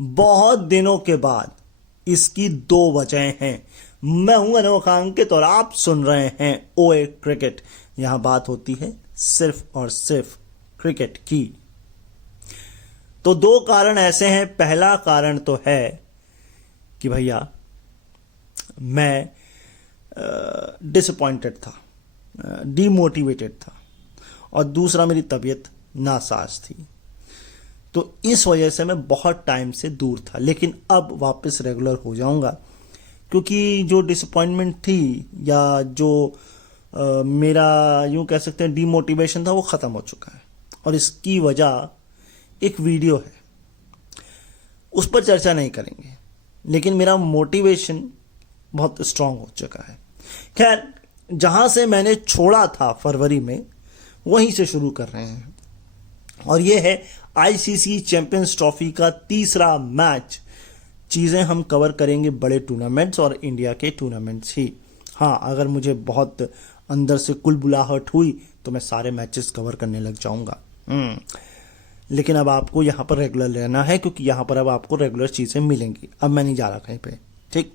बहुत दिनों के बाद। इसकी दो वजह हैं। मैं हूं अनोखा अंकित और आप सुन रहे हैं ओए क्रिकेट। यहां बात होती है सिर्फ और सिर्फ क्रिकेट की। तो दो कारण ऐसे हैं। पहला कारण तो है कि भैया मैं डिसअपॉइंटेड था, डीमोटिवेटेड था, और दूसरा मेरी तबीयत नासाज थी। तो इस वजह से मैं बहुत टाइम से दूर था, लेकिन अब वापस रेगुलर हो जाऊंगा, क्योंकि जो डिसअपॉइंटमेंट थी या जो मेरा यूं कह सकते हैं डीमोटिवेशन था, वो ख़त्म हो चुका है। और इसकी वजह एक वीडियो है, उस पर चर्चा नहीं करेंगे, लेकिन मेरा मोटिवेशन बहुत स्ट्रांग हो चुका है। खैर, जहां से मैंने छोड़ा था फरवरी में, वहीं से शुरू कर रहे हैं। और ये है आईसीसी चैंपियंस ट्रॉफी का तीसरा मैच। चीज़ें हम कवर करेंगे बड़े टूर्नामेंट्स और इंडिया के टूर्नामेंट्स ही। हाँ, अगर मुझे बहुत अंदर से कुलबुलाहट हुई तो मैं सारे मैचेस कवर करने लग जाऊंगा। लेकिन अब आपको यहाँ पर रेगुलर रहना है, क्योंकि यहाँ पर अब आपको रेगुलर चीज़ें मिलेंगी। अब मैं नहीं जा रहा कहीं पे, ठीक।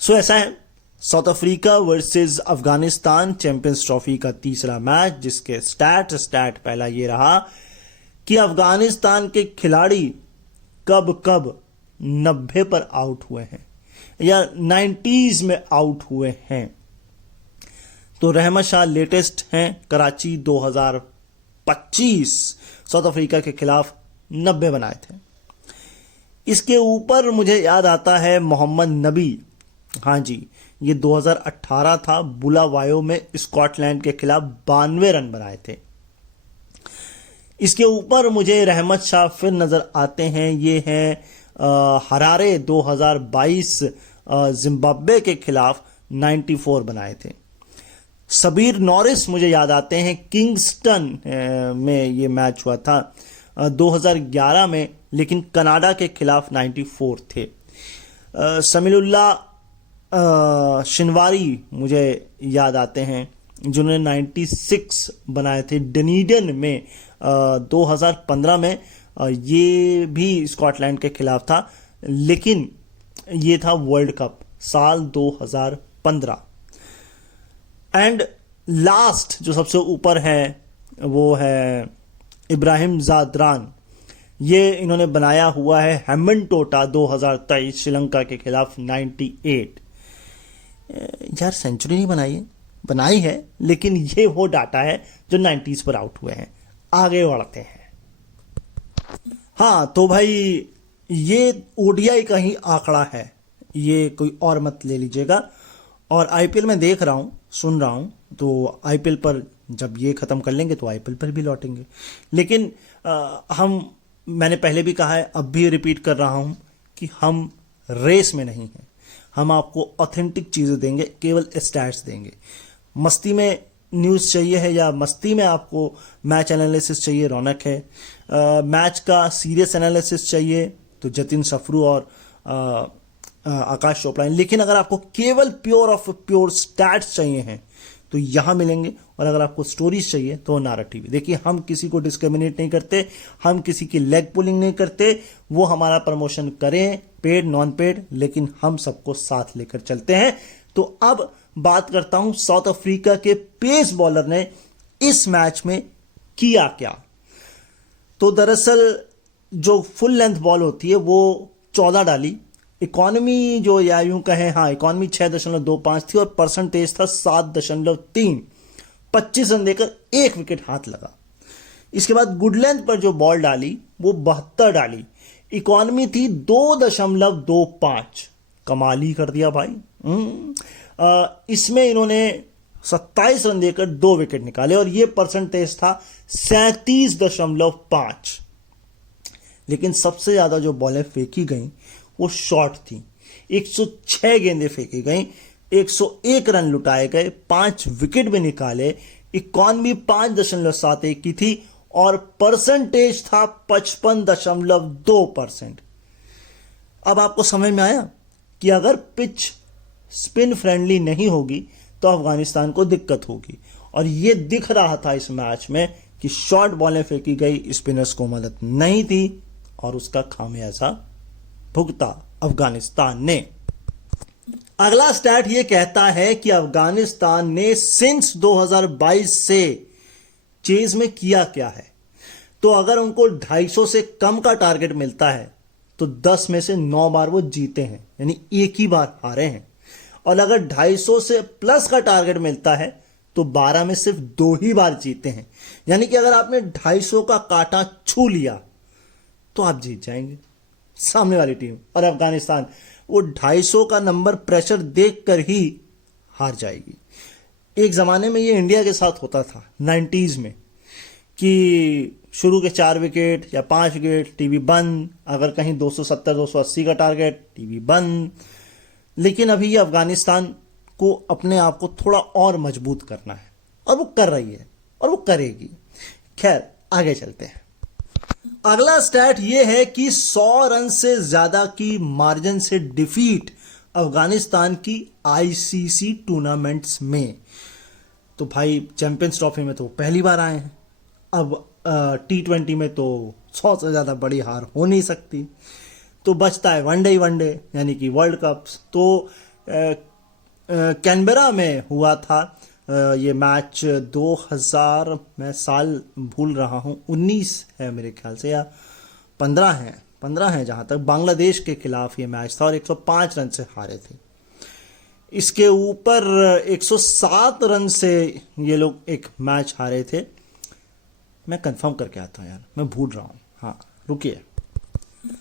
सो ऐसा है, south Africa versus Afghanistan champions trophy का तीसरा मैच, जिसके स्टैट पहला ये रहा कि अफगानिस्तान के खिलाड़ी कब कब 90 पर आउट हुए हैं या 90s में आउट हुए हैं। तो रहमत शाह लेटेस्ट हैं, कराची 2025 साउथ अफ्रीका के खिलाफ 90 बनाए थे। इसके ऊपर मुझे याद आता है मोहम्मद नबी, हाँ जी, ये 2018 था, बुलावायो में स्कॉटलैंड के खिलाफ 92 रन बनाए थे। इसके ऊपर मुझे रहमत शाह फिर नजर आते हैं, ये हैं हरारे 2022 जिम्बाब्वे के खिलाफ 94 बनाए थे। सबीर नॉरिस मुझे याद आते हैं, किंगस्टन में ये मैच हुआ था 2011 में, लेकिन कनाडा के खिलाफ 94 थे। समीरुल्लाह शिनवारी मुझे याद आते हैं, जिन्होंने 96 बनाए थे डनीडन में 2015 में। ये भी स्कॉटलैंड के खिलाफ था, लेकिन ये था वर्ल्ड कप साल 2015। एंड लास्ट जो सबसे ऊपर है वो है इब्राहिम जादरान। ये इन्होंने बनाया हुआ है हेमनटोटा 2023 श्रीलंका के खिलाफ 98। यार सेंचुरी नहीं बनाई है, लेकिन ये वो डाटा है जो 90s पर आउट हुए हैं। आगे बढ़ते हैं। हाँ तो भाई, ये ओडीआई का ही आंकड़ा है, ये कोई और मत ले लीजिएगा। और आईपीएल में देख रहा हूँ, सुन रहा हूँ, तो आईपीएल पर जब ये ख़त्म कर लेंगे तो आईपीएल पर भी लौटेंगे। लेकिन मैंने पहले भी कहा है, अब भी रिपीट कर रहा हूँ कि हम रेस में नहीं हैं। हम आपको ऑथेंटिक चीज़ें देंगे, केवल स्टैट्स देंगे। मस्ती में न्यूज़ चाहिए है या मस्ती में आपको मैच एनालिसिस चाहिए, रौनक है। मैच का सीरियस एनालिसिस चाहिए तो जतिन सफरू और आकाश चोपड़ा। लेकिन अगर आपको केवल प्योर ऑफ प्योर स्टैट्स चाहिए हैं तो यहाँ मिलेंगे। और अगर आपको स्टोरीज चाहिए तो नारा टीवी। देखिए, हम किसी को डिस्क्रिमिनेट नहीं करते, हम किसी की लेग पुलिंग नहीं करते। वो हमारा प्रमोशन करें, पेड नॉन पेड, लेकिन हम सबको साथ लेकर चलते हैं। तो अब बात करता हूं साउथ अफ्रीका के पेस बॉलर ने इस मैच में किया क्या। तो दरअसल जो फुल लेंथ बॉल होती है वो 14 डाली। इकॉनमी जो या यूं कहें, हाँ, इकॉनमी 6.25 थी और परसेंटेज था 7.3। 25 रन देकर एक विकेट हाथ लगा। इसके बाद गुड लेंथ पर जो बॉल डाली वो 72 डाली। इकॉनमी थी 2.25। कमाल ही कर दिया भाई। इसमें इन्होंने 27 रन देकर 2 विकेट निकाले और ये परसेंटेज था 37.5। लेकिन सबसे ज्यादा जो बॉलें फेंकी गई वो शॉर्ट थी। 106 गेंदें फेंकी गई, 101 रन लुटाए गए, 5 विकेट भी निकाले। इकॉनमी 5.71 की थी और परसेंटेज था 55.2%। अब आपको समझ में आया कि अगर पिच स्पिन फ्रेंडली नहीं होगी तो अफगानिस्तान को दिक्कत होगी। और यह दिख रहा था इस मैच में कि शॉर्ट बॉलें फेंकी गई, स्पिनर्स को मदद नहीं थी और उसका खामियाजा भुगता अफगानिस्तान ने। अगला स्टैट ये कहता है कि अफगानिस्तान ने सिंस 2022 से चेज में किया क्या है। तो अगर उनको 250 से कम का टारगेट मिलता है तो 10 में से 9 बार वो जीते हैं, यानी एक ही बार हारे हैं। और अगर 250 से प्लस का टारगेट मिलता है तो 12 में सिर्फ 2 ही बार जीते हैं। यानी कि अगर आपने 250 का कांटा छू लिया तो आप जीत जाएंगे सामने वाली टीम। और अफगानिस्तान वो 250 का नंबर प्रेशर देखकर ही हार जाएगी। एक जमाने में ये इंडिया के साथ होता था 90s में कि शुरू के 4 विकेट या 5 विकेट टीवी बंद, अगर कहीं 270-280 का टारगेट टीवी बंद। लेकिन अभी ये अफगानिस्तान को अपने आप को थोड़ा और मजबूत करना है और वो कर रही है और वो करेगी। खैर आगे चलते हैं। अगला स्टैट ये है कि 100 रन से ज्यादा की मार्जिन से डिफीट अफगानिस्तान की आईसीसी टूर्नामेंट्स में। तो भाई चैंपियंस ट्रॉफी में तो पहली बार आए हैं, अब T20 में तो 100 से ज्यादा बड़ी हार हो नहीं सकती। तो बचता है वनडे यानी कि वर्ल्ड कप्स। तो कैनबरा में हुआ था ये मैच 2000, मैं साल भूल रहा हूँ, 19 है मेरे ख्याल से या 15 है जहाँ तक। बांग्लादेश के खिलाफ ये मैच था और 105 रन से हारे थे। इसके ऊपर 107 रन से ये लोग एक मैच हारे थे। मैं कंफर्म करके आता हूँ यार, मैं भूल रहा हूँ। हाँ रुकिए,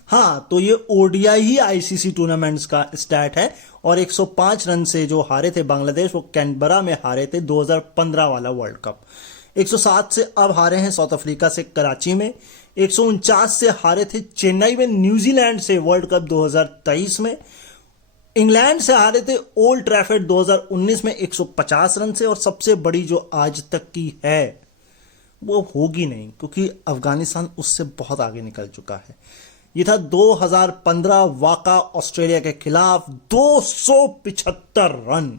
हाँ तो ये ओडीआई ही आईसीसी टूर्नामेंट्स का स्टैट है। और 105 रन से जो हारे थे बांग्लादेश, वो कैनबरा में हारे थे 2015 वाला वर्ल्ड कप। 107 से अब हारे हैं साउथ अफ्रीका से कराची में। 149 से हारे थे चेन्नई में न्यूजीलैंड से वर्ल्ड कप 2023 में। इंग्लैंड से हारे थे ओल्ड ट्रैफर्ड 2019 में 150 रन से। और सबसे बड़ी जो आज तक की है वो होगी नहीं, क्योंकि अफगानिस्तान उससे बहुत आगे निकल चुका है। ये था 2015 वाका ऑस्ट्रेलिया के खिलाफ 275 रन।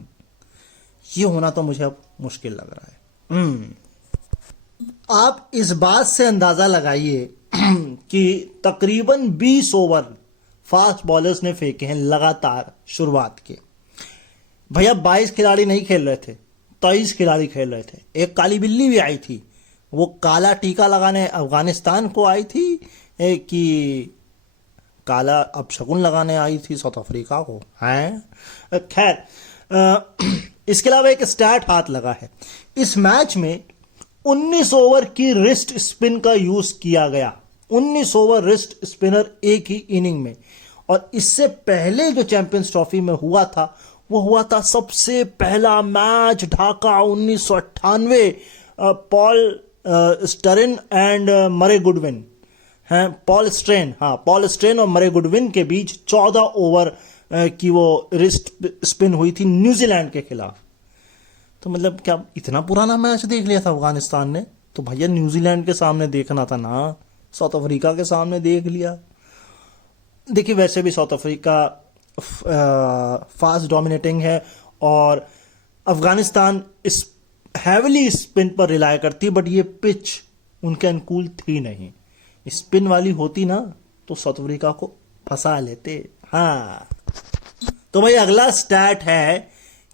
ये होना तो मुझे अब मुश्किल लग रहा है। आप इस बात से अंदाजा लगाइए कि तकरीबन 20 ओवर फास्ट बॉलर्स ने फेंके हैं लगातार शुरुआत के। भैया 22 खिलाड़ी नहीं खेल रहे थे, 23 खिलाड़ी खेल रहे थे। एक काली बिल्ली भी आई थी, वो काला टीका लगाने अफगानिस्तान को आई थी कि काला अपशगुन लगाने आई थी साउथ अफ्रीका को हैं। खैर इसके अलावा एक स्टैट हाथ लगा है। इस मैच में 19 ओवर की रिस्ट स्पिन का यूज किया गया। 19 ओवर रिस्ट स्पिनर एक ही इनिंग में। और इससे पहले जो चैंपियंस ट्रॉफी में हुआ था वो हुआ था सबसे पहला मैच ढाका 1998, पॉल स्टरिन एंड मरे गुडविन हैं, पॉल स्ट्रेन और मरे गुडविन के बीच 14 ओवर की वो रिस्ट स्पिन हुई थी न्यूजीलैंड के खिलाफ। तो मतलब क्या इतना पुराना मैच देख लिया था अफगानिस्तान ने? तो भैया न्यूजीलैंड के सामने देखना था ना, साउथ अफ्रीका के सामने देख लिया। देखिए वैसे भी साउथ अफ्रीका फास्ट डोमिनेटिंग है और अफगानिस्तान इस हैविली स्पिन पर रिलाय करती, बट ये पिच उनके अनुकूल थी नहीं। स्पिन वाली होती ना तो साउथ अफ्रीका को फंसा लेते। हाँ तो भाई अगला स्टैट है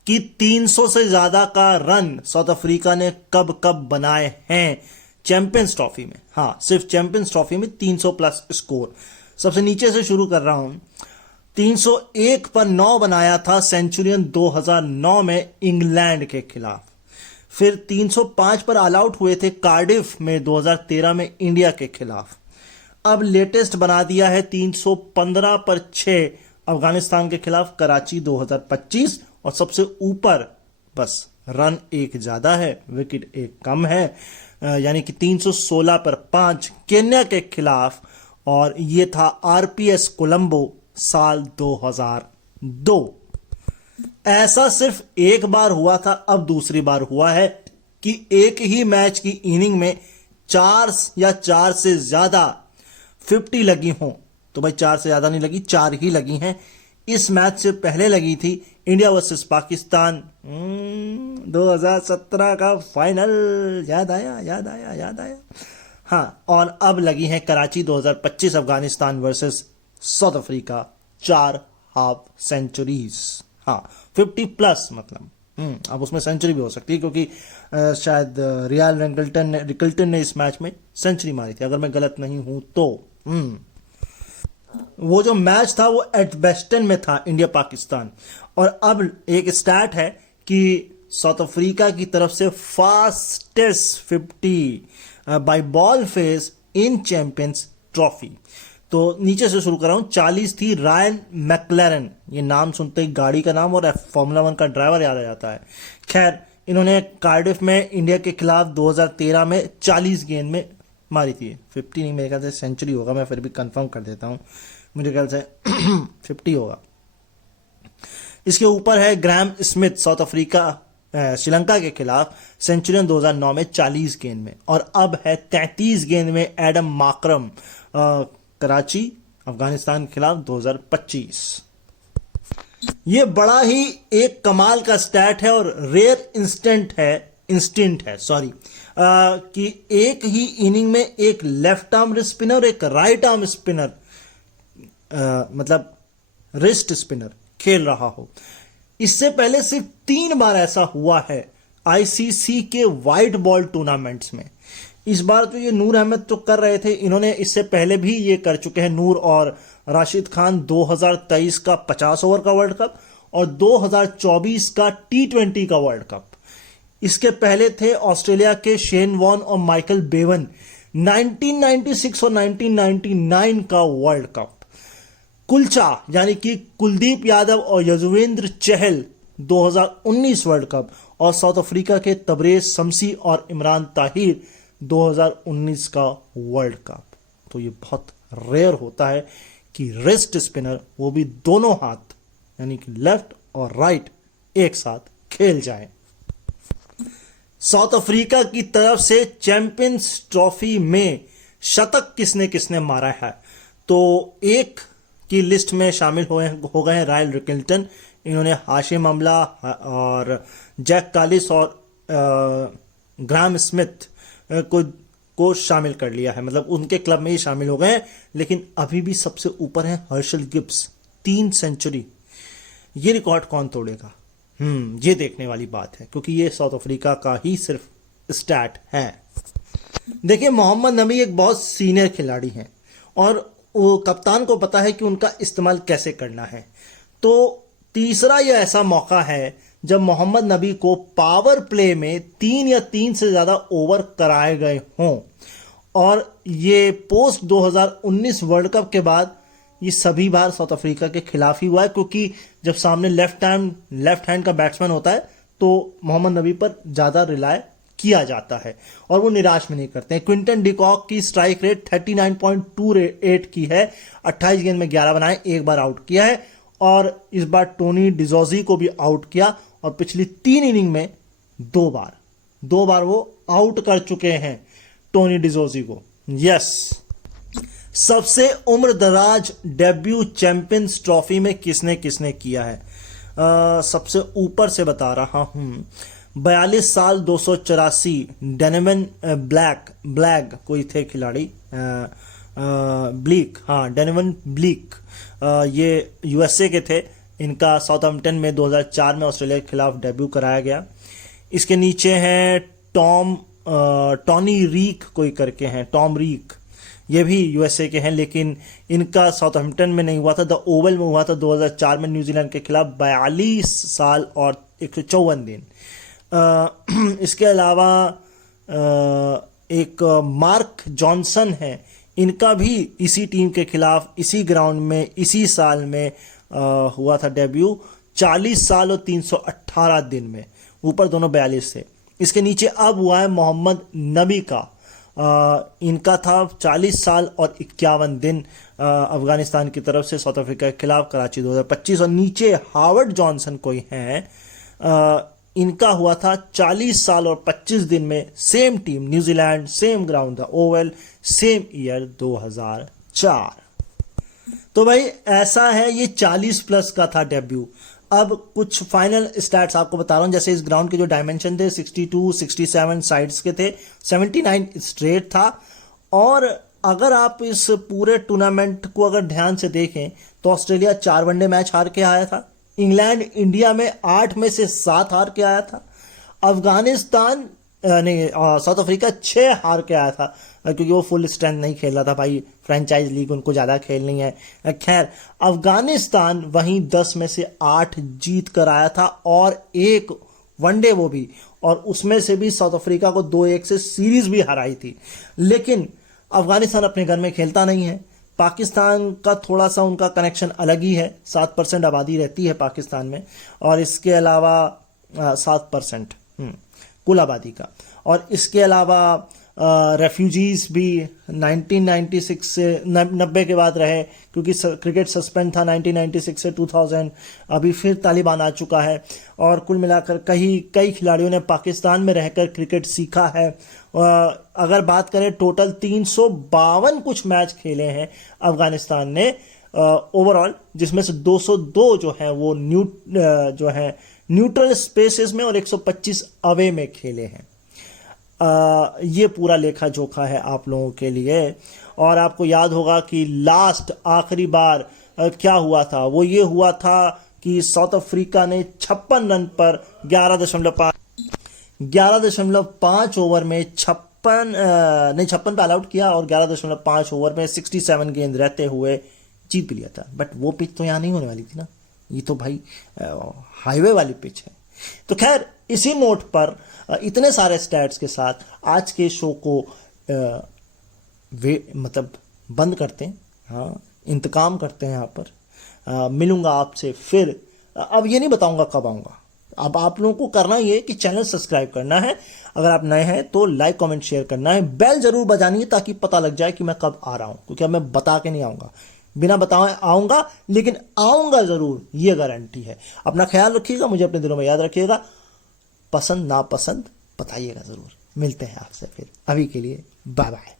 कि 300 से ज्यादा का रन साउथ अफ्रीका ने कब कब बनाए हैं चैंपियंस ट्रॉफी में। हाँ सिर्फ चैंपियंस ट्रॉफी में 300 प्लस स्कोर। सबसे नीचे से शुरू कर रहा हूं। 301 पर 9 बनाया था सेंचुरियन 2009 में इंग्लैंड के खिलाफ। फिर 305 पर ऑल आउट हुए थे कार्डिफ में 2013 में इंडिया के खिलाफ। अब लेटेस्ट बना दिया है 315 पर 6 अफगानिस्तान के खिलाफ कराची 2025। और सबसे ऊपर बस रन एक ज्यादा है, विकेट एक कम है, यानी कि 316 पर 5 केन्या के खिलाफ। और ये था आरपीएस कोलंबो साल 2002। ऐसा सिर्फ एक बार हुआ था, अब दूसरी बार हुआ है कि एक ही मैच की इनिंग में 4 या 4 से ज्यादा 50 लगी हों। तो भाई 4 से ज्यादा नहीं लगी, 4 ही लगी हैं। इस मैच से पहले लगी थी इंडिया वर्सेस पाकिस्तान 2017 का फाइनल। याद आया। हाँ और अब लगी है Karachi 2025 Afghanistan versus South Africa 4 half centuries, हाँ 50 प्लस मतलब, अब उसमें सेंचुरी भी हो सकती है क्योंकि शायद रियल रिकल्टन ने इस मैच में सेंचुरी मारी थी अगर मैं गलत नहीं हूं तो। वो जो मैच था वो एडबेस्टन में था, इंडिया पाकिस्तान। और अब एक स्टैट है कि साउथ अफ्रीका की तरफ से fastest 50 by ball face in champions trophy. तो नीचे से शुरू कर रहा हूं। 40 थी रायन मैकलैरन, ये नाम सुनते ही गाड़ी का नाम और फॉर्मूला 1 का ड्राइवर याद आ जाता है। खैर, इन्होंने कार्डिफ में इंडिया के खिलाफ 2013 में 40 गेंद में मारी थी। 50 नहीं, मेरे ख्याल से सेंचुरी होगा, मैं फिर भी कंफर्म कर देता हूं, मेरे ख्याल से 50 होगा। इसके ऊपर है Graham Smith, south Africa Sri Lanka के खिलाफ सेंचुरियन 2009 में 40 गेंद में। और अब है 33 गेंद में एडम माकरम, कराची अफगानिस्तान के खिलाफ 2025। ये बड़ा ही एक कमाल का स्टैट है और रेयर इंस्टेंट है कि एक ही इनिंग में एक लेफ्ट आर्म स्पिनर और एक राइट आर्म स्पिनर, मतलब रिस्ट स्पिनर खेल रहा हो। इससे पहले सिर्फ 3 बार ऐसा हुआ है आईसीसी के वाइट बॉल टूर्नामेंट्स में। इस बार तो ये नूर अहमद तो कर रहे थे, इन्होंने इससे पहले भी ये कर चुके हैं, नूर और राशिद खान, 2023 का 50 ओवर का वर्ल्ड कप और 2024 का T20 का वर्ल्ड कप। इसके पहले थे ऑस्ट्रेलिया के शेन वॉन और माइकल बेवन, 1996 और 1999 का वर्ल्ड कप। कुलचा यानी कि कुलदीप यादव और यजुवेंद्र चहल 2019 वर्ल्ड कप, और साउथ अफ्रीका के तबरेज शमसी और इमरान ताहिर 2019 का वर्ल्ड कप। तो ये बहुत रेयर होता है कि रिस्ट स्पिनर, वो भी दोनों हाथ यानी कि लेफ्ट और राइट एक साथ खेल जाए। साउथ अफ्रीका की तरफ से चैंपियंस ट्रॉफी में शतक किसने किसने मारा है, तो एक की लिस्ट में शामिल हो गए हैं रायल रिकल्टन, इन्होंने हाशिम अमला और जैक कालिस और ग्राहम स्मिथ को शामिल कर लिया है, मतलब उनके क्लब में ही शामिल हो गए हैं। लेकिन अभी भी सबसे ऊपर है हर्षल गिब्स, 3 सेंचुरी। ये रिकॉर्ड कौन तोड़ेगा, ये देखने वाली बात है क्योंकि ये साउथ अफ्रीका का ही सिर्फ स्टैट है। देखिए, मोहम्मद नबी एक बहुत सीनियर खिलाड़ी हैं और वो कप्तान को पता है कि उनका इस्तेमाल कैसे करना है। तो तीसरा ये ऐसा मौका है जब मोहम्मद नबी को पावर प्ले में 3 या 3 से ज्यादा ओवर कराए गए हों, और ये पोस्ट 2019 वर्ल्ड कप के बाद ये सभी बार साउथ अफ्रीका के खिलाफ ही हुआ है, क्योंकि जब सामने लेफ्ट हैंड का बैट्समैन होता है तो मोहम्मद नबी पर ज्यादा रिलाय किया जाता है और वो निराश में नहीं करते हैं। क्विंटन डिकॉक की स्ट्राइक रेट 39.28 की है, 28 गेंद में 11 बनाए, एक बार आउट किया है, और इस बार टोनी डिजोजी को भी आउट किया, और पिछली 3 इनिंग में 2 बार वो आउट कर चुके हैं टोनी डिजोजी को। यस, सबसे उम्र दराज डेब्यू चैंपियंस ट्रॉफी में किसने किसने किया है, सबसे ऊपर से बता रहा हूं। 42 साल 284 डेनवन ब्लैक कोई थे खिलाड़ी, ब्लीक, हाँ डेनवन ब्लीक, ये यूएसए के थे। इनका साउथहैम्पटन में 2004 में ऑस्ट्रेलिया के खिलाफ डेब्यू कराया गया। इसके नीचे हैं टॉनी रीक कोई करके हैं, टॉम रीक, ये भी यूएसए के हैं, लेकिन इनका साउथहैम्पटन में नहीं हुआ था, द ओवल में हुआ था 2004 में न्यूजीलैंड के खिलाफ, 42 साल और 154 दिन। इसके अलावा एक मार्क जॉनसन है, इनका भी इसी टीम के खिलाफ इसी ग्राउंड में इसी साल में हुआ था डेब्यू, 40 साल और 318 दिन में, ऊपर दोनों 42 थे। इसके नीचे अब हुआ है मोहम्मद नबी का, इनका था 40 साल और 51 दिन अफगानिस्तान की तरफ से साउथ अफ्रीका के खिलाफ, कराची 2025। और नीचे हावर्ड जॉनसन कोई हैं, इनका हुआ था 40 साल और 25 दिन में, same team New Zealand, same ground the Oval, same year 2004। तो भाई ऐसा है, ये 40 प्लस का था डेब्यू। अब कुछ फाइनल स्टैट्स आपको बता रहा हूं, जैसे इस ग्राउंड के जो डायमेंशन थे 62, 67 साइड्स के थे, 79 स्ट्रेट था, और अगर आप इस पूरे टूर्नामेंट को अगर ध्यान से देखें तो ऑस्ट्रेलिया 4 वनडे मैच हार के आया था, इंग्लैंड इंडिया में 8 में से 7 हार के आया था, अफगानिस्तान नहीं साउथ अफ्रीका 6 हार के आया था, क्योंकि वो फुल स्ट्रेंथ नहीं खेल रहा था भाई, फ्रेंचाइज लीग उनको ज़्यादा खेलनी है। खैर, अफगानिस्तान वहीं 10 में से 8 जीत कर आया था और एक वनडे वो भी, और उसमें से भी साउथ अफ्रीका को 2-1 से सीरीज भी हराई थी। लेकिन अफगानिस्तान अपने घर में खेलता नहीं है। पाकिस्तान का थोड़ा सा उनका कनेक्शन अलग ही है, 7% आबादी रहती है पाकिस्तान में, और इसके अलावा 7% कुल आबादी का, और इसके अलावा रेफ्यूजीज भी 1996 से 90 के बाद रहे, क्योंकि क्रिकेट सस्पेंड था 1996 से 2000, अभी फिर तालिबान आ चुका है, और कुल मिलाकर कई खिलाड़ियों ने पाकिस्तान में रहकर क्रिकेट सीखा है। अगर बात करें टोटल 352 कुछ मैच खेले हैं अफगानिस्तान ने ओवरऑल, जिसमें से 202 जो है वो न्यूट्रल स्पेसेस में और 125 अवे में खेले हैं। ये पूरा लेखा जोखा है आप लोगों के लिए। और आपको याद होगा कि आखिरी बार क्या हुआ था, वो ये हुआ था कि साउथ अफ्रीका ने 56 रन पर 11.5 ओवर में 56 पे ऑल आउट किया, और 11.5 ओवर में 67 गेंद रहते हुए जीत भी लिया था। बट वो पिच तो यहाँ नहीं होने वाली थी ना, ये तो भाई हाईवे वाली पिच है। तो खैर, इसी नोट पर इतने सारे स्टैट्स के साथ आज के शो को मतलब बंद करते हैं। हाँ, इंतकाम करते हैं यहाँ पर। मिलूंगा आपसे फिर। अब ये नहीं बताऊंगा कब आऊँगा, अब आप लोगों को करना ये है कि चैनल सब्सक्राइब करना है, अगर आप नए हैं तो लाइक कमेंट शेयर करना है, बेल जरूर बजानी है ताकि पता लग जाए कि मैं कब आ रहा हूँ, क्योंकि अब मैं बता के नहीं आऊँगा, बिना बताए आऊँगा, लेकिन आऊँगा ज़रूर, ये गारंटी है। अपना ख्याल रखिएगा, मुझे अपने दिलों में याद रखिएगा, पसंद नापसंद बताइएगा ज़रूर। मिलते हैं आपसे फिर, अभी के लिए बाय बाय।